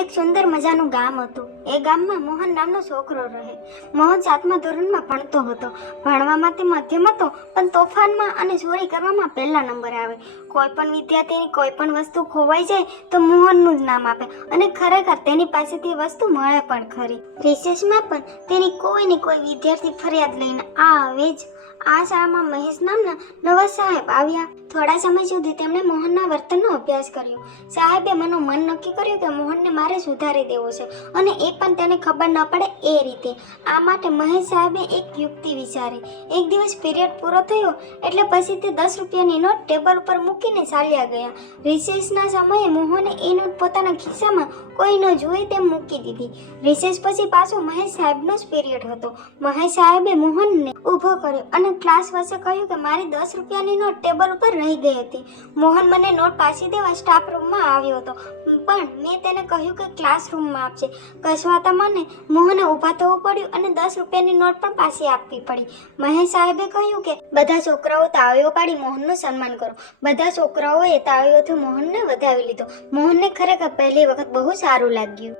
એક સુંદર મજાનું ગામ હતું. એ ગામમાં મોહન નામનો છોકરો રહે. મોહન 7મા ધોરણમાં ભણતો હતો. ભણવામાં તે મધ્યમ હતો, પણ તોફાનમાં અને ચોરી કરવામાં પહેલા નંબરે આવે. કોઈ પણ વિદ્યાર્થીની કોઈ પણ વસ્તુ ખોવાઈ જાય તો મોહનનું જ નામ આપે અને ખરેખર તેની પાસેથી વસ્તુ મળે પણ ખરી. રિસેસમાં પણ તેની કોઈ ને કોઈ વિદ્યાર્થી ફરિયાદ લઈને આવે જ. આ શાળામાં મહેશ નામના નવા સાહેબ આવ્યા. થોડા સમય સુધી તેમણે મોહનના વર્તનનો અભ્યાસ કર્યો. સાહેબે મન નક્કી કર્યું કે મોહનને મારે સુધારી દેવો છે, અને એ પણ તેને ખબર ન પડે એ રીતે. આ માટે મહેશ સાહેબે એક યુક્તિ વિચારી. એક દિવસ પીરિયડ પૂરો થયો એટલે પછી તે 10 રૂપિયાની નોટ ટેબલ ઉપર મૂકીને ચાલ્યા ગયા. રિસેસના સમયે મોહને એ નોટ પોતાના ખિસ્સામાં કોઈ ન જોઈ તેમ મૂકી દીધી. રિસેસ પછી પાછો મહેશ સાહેબનો જ પીરિયડ હતો. મહેશ સાહેબે મોહનને ઊભો કર્યો અને ક્લાસ વચ્ચે કહ્યું કે મારી 10 રૂપિયાની નોટ ટેબલ ઉપર રહી ગઈ હતી. મોહન મને નોટ પાછી દેવા સ્ટાફ રૂમમાં આવ્યો હતો, પણ મેં તેને કહ્યું કે ક્લાસરૂમમાં આપશે. કસવાતા મને મોહને ઊભા થવું પડ્યું અને 10 રૂપિયાની નોટ પણ પાછી આપવી પડી. મહેશ સાહેબે કહ્યું કે બધા છોકરાઓ તાળીઓ પાડી મોહનનું સન્માન કરો. બધા છોકરાઓએ તાળીઓથી મોહનને વધાવી લીધો. મોહનને ખરેખર પહેલી વખત બહુ સારું લાગ્યું.